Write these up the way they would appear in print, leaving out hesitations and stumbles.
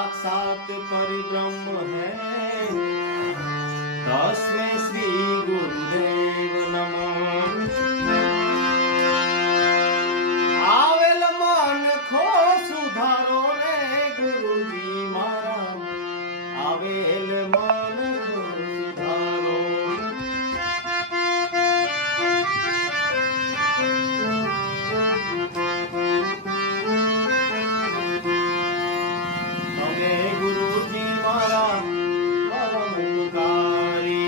साक्षात परिब्रह्म है। 10वें श्री गुरुदेव नमो। आवेल मन खो सुधारो रे गुरुजी मारा। आवेल मन खो सुधारो। તમે ગુરુજી મારા પરમ ઉપકારી।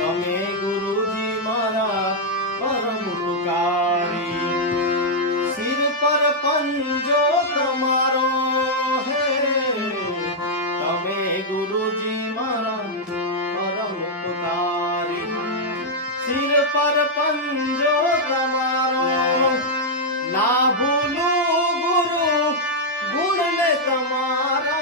તમે ગુરુજી મારા પરમ ઉપકારી। સિર પર પંજો તમારો હે। તમે ગુરુજી મારા પરમ ઉપકારી। सिर पर पंजो तमारो ना भूलू गुरु गुण में तमारा।